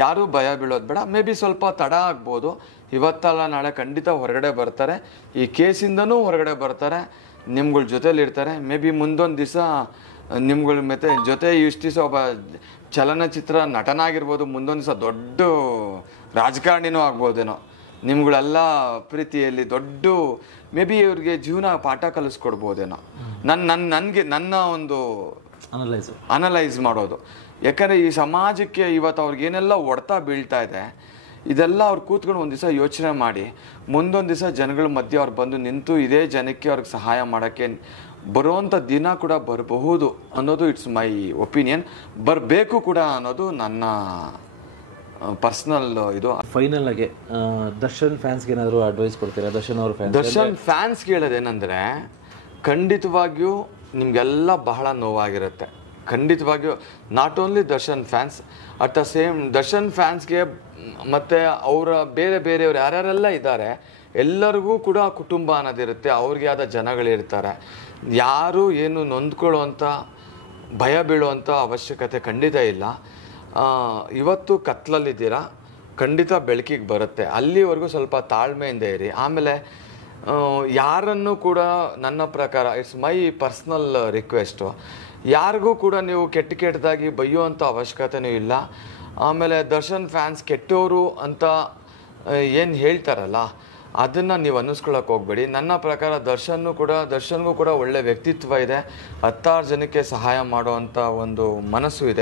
ಯಾರೂ ಭಯ ಬೀಳೋದು ಬೇಡ. ಮೇ ಬಿ ಸ್ವಲ್ಪ ತಡ ಆಗ್ಬೋದು, ಇವತ್ತಲ್ಲ ನಾಳೆ ಖಂಡಿತ ಹೊರಗಡೆ ಬರ್ತಾರೆ, ಈ ಕೇಸಿಂದನೂ ಹೊರಗಡೆ ಬರ್ತಾರೆ, ನಿಮ್ಗಳ ಜೊತೇಲಿ ಇರ್ತಾರೆ. ಮೇ ಬಿ ಮುಂದೊಂದು ದಿವಸ ನಿಮ್ಗಳ ಜೊತೆ ಇಷ್ಟು ದಿವಸ ಒಬ್ಬ ಚಲನಚಿತ್ರ ನಟನಾಗಿರ್ಬೋದು, ಮುಂದೊಂದು ದಿವಸ ದೊಡ್ಡ ರಾಜಕಾರಣಿನೂ ಆಗ್ಬೋದೇನೋ. ನಿಮ್ಗಳೆಲ್ಲ ಪ್ರೀತಿಯಲ್ಲಿ ದೊಡ್ಡ ಮೇ ಬಿ ಇವ್ರಿಗೆ ಜೀವನ ಪಾಠ ಕಲಿಸ್ಕೊಡ್ಬೋದೇನೋ. ನನ್ನ ಒಂದು ಅನಲೈಸ್ ಮಾಡೋದು. ಯಾಕಂದರೆ ಈ ಸಮಾಜಕ್ಕೆ ಇವತ್ತು ಅವ್ರಿಗೇನೆಲ್ಲ ಹೊಡ್ತಾ ಬೀಳ್ತಾ ಇದೆ, ಇದೆಲ್ಲ ಅವ್ರು ಕೂತ್ಕೊಂಡು ಒಂದು ದಿವಸ ಯೋಚನೆ ಮಾಡಿ ಮುಂದೊಂದು ದಿವಸ ಜನಗಳ ಮಧ್ಯೆ ಅವ್ರು ಬಂದು ನಿಂತು ಇದೇ ಜನಕ್ಕೆ ಅವ್ರಿಗೆ ಸಹಾಯ ಮಾಡೋಕ್ಕೆ ಬರುವಂಥ ದಿನ ಕೂಡ ಬರಬಹುದು ಅನ್ನೋದು ಇಟ್ಸ್ ಮೈ ಒಪಿನಿಯನ್. ಬರಬೇಕು ಕೂಡ ಅನ್ನೋದು ನನ್ನ ಪರ್ಸನಲ್ ಇದು. ಫೈನಲ್ ಆಗಿ ದರ್ಶನ್ ಫ್ಯಾನ್ಸ್ಗೆ ಏನಾದರೂ ಅಡ್ವೈಸ್ ಕೊಡ್ತೀರಾ? ದರ್ಶನ್ ಫ್ಯಾನ್ಸ್ಗೆ ಹೇಳೋದೇನೆಂದರೆ, ಖಂಡಿತವಾಗಿಯೂ ನಿಮಗೆಲ್ಲ ಬಹಳ ನೋವಾಗಿರುತ್ತೆ. ಖಂಡಿತವಾಗಿಯೂ not only Darshan fans, at the same Darshan ಫ್ಯಾನ್ಸ್ಗೆ ಮತ್ತು ಅವರ ಬೇರೆಯವ್ರು ಯಾರ್ಯಾರೆಲ್ಲ ಇದ್ದಾರೆ ಎಲ್ಲರಿಗೂ ಕೂಡ ಕುಟುಂಬ ಅನ್ನೋದಿರುತ್ತೆ, ಅವ್ರಿಗೆ ಆದ ಜನಗಳಿರ್ತಾರೆ. ಯಾರೂ ಏನು ನೊಂದ್ಕೊಳ್ಳೋವಂಥ ಭಯ ಬೀಳುವಂಥ ಅವಶ್ಯಕತೆ ಖಂಡಿತ ಇಲ್ಲ. ಇವತ್ತು ಕತ್ಲಲ್ಲಿದ್ದೀರಾ, ಖಂಡಿತ ಬೆಳಕಿಗೆ ಬರುತ್ತೆ. ಅಲ್ಲಿವರೆಗೂ ಸ್ವಲ್ಪ ತಾಳ್ಮೆಯಿಂದ ಇರಿ. ಆಮೇಲೆ ಯಾರನ್ನು ಕೂಡ ನನ್ನ ಪ್ರಕಾರ ಇಟ್ಸ್ ಮೈ ಪರ್ಸ್ನಲ್ ರಿಕ್ವೆಸ್ಟು, ಯಾರಿಗೂ ಕೂಡ ನೀವು ಕೆಟ್ಟದಾಗಿ ಬೈಯುವಂಥ ಅವಶ್ಯಕತೆಯೂ ಇಲ್ಲ. ಆಮೇಲೆ ದರ್ಶನ್ ಫ್ಯಾನ್ಸ್ ಕೆಟ್ಟವರು ಅಂತ ಏನು ಹೇಳ್ತಾರಲ್ಲ, ಅದನ್ನು ನೀವು ಅನ್ನಿಸ್ಕೊಳ್ಳೋಕೆ ಹೋಗ್ಬೇಡಿ. ನನ್ನ ಪ್ರಕಾರ ದರ್ಶನ್ಗೂ ಕೂಡ ಒಳ್ಳೆ ವ್ಯಕ್ತಿತ್ವ ಇದೆ, 10 ಜನಕ್ಕೆ ಸಹಾಯ ಮಾಡುವಂಥ ಒಂದು ಮನಸ್ಸು ಇದೆ.